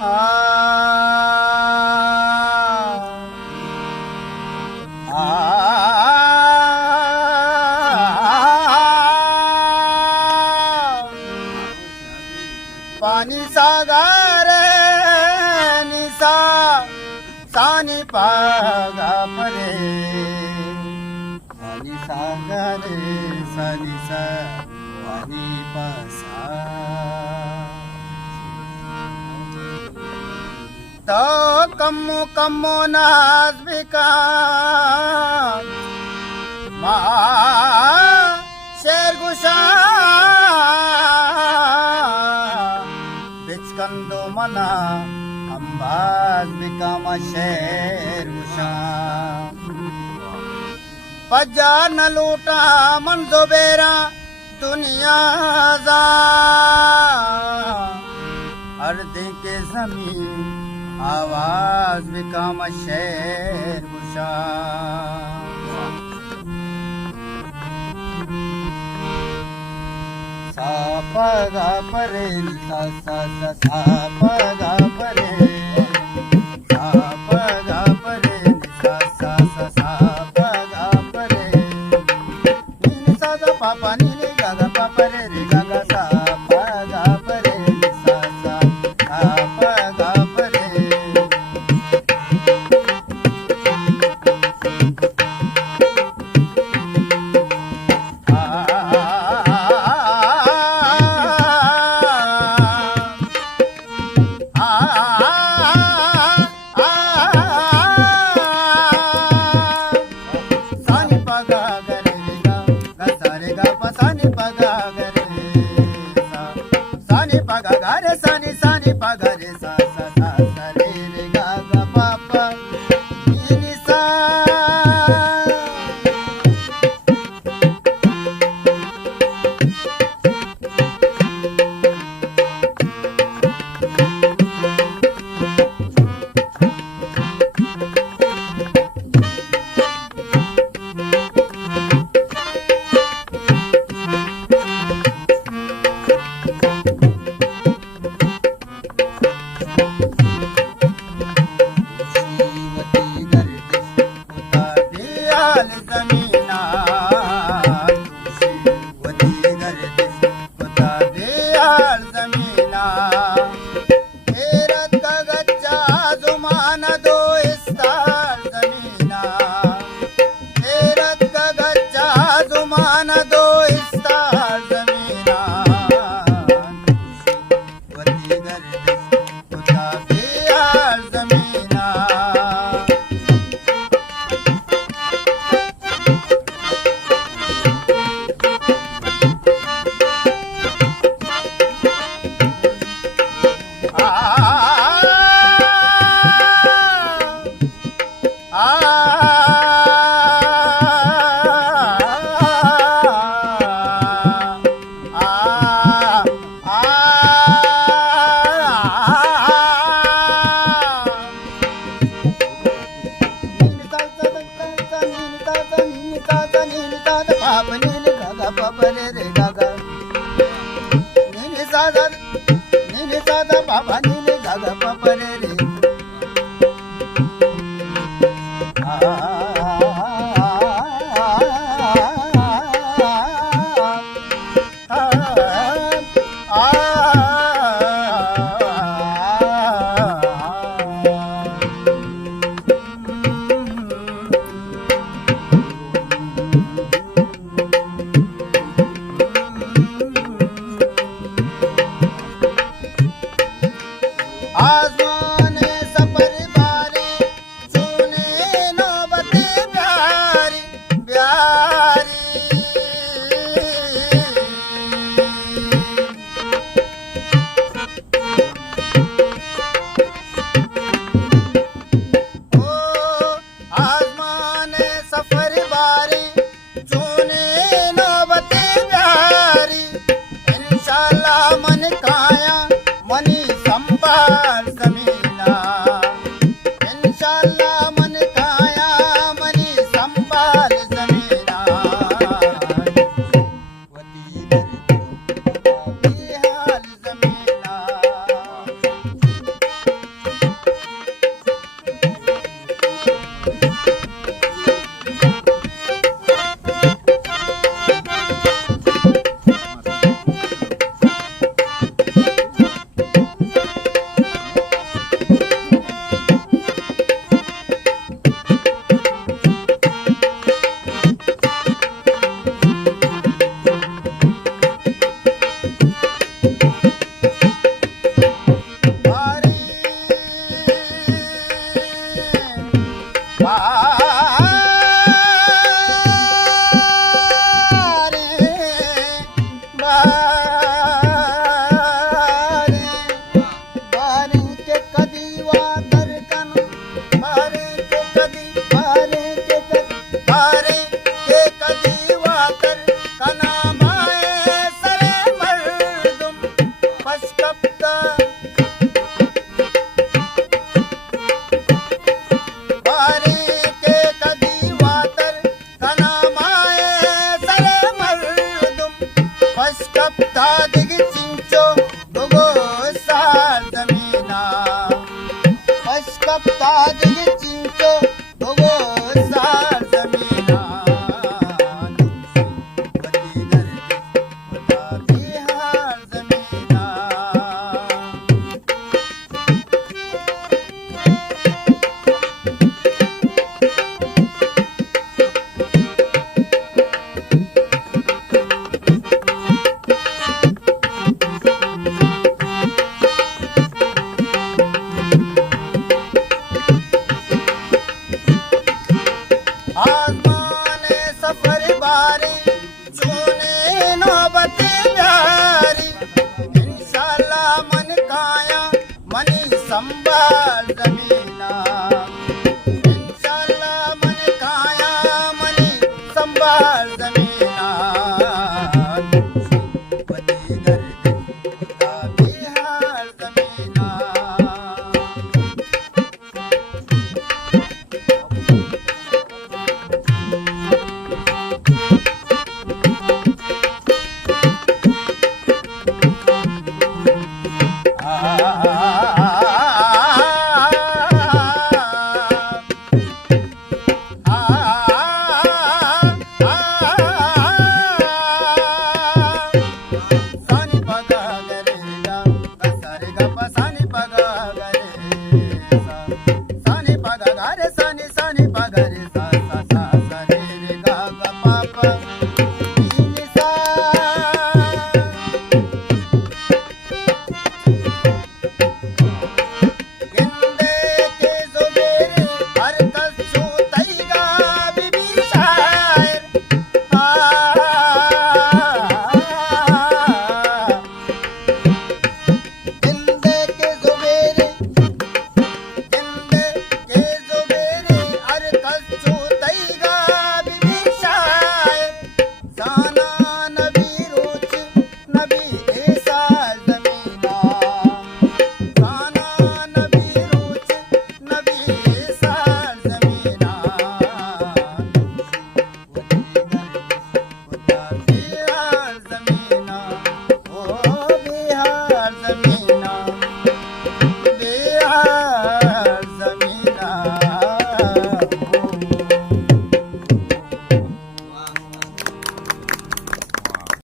आ पानी सागर निसा सानी पागा परे पानी सागर सनी सा पानी पासा तो कम्मो कम्मो नाज़बिका मा शेर गुशा बिचकंदो मना अंबाज बिकामा शेर गुशा पजा न लूटा मन बेरा दुनिया जा अर्दे के जमीन आवाज बिकामा शेर गुशा सा पगा परे सा सा सा सा पगा परे सा पगा परे सा सा सा सा पगा परे नी सा सा पापा नी रे गा गा पापा रे रे गा गा सा पगा परे सा सा सा पगा परे सानी पगा गारे सानी सानी पगा रे सा सा सा सा रे रे गा गा पापा नी सा मनी संभाल जमीना इंशाल्लाह मन काया मनी संभाल जमीना पति घर का बिहार जमीना सानी पगा गरेगा सा रे गा पा सानी पगा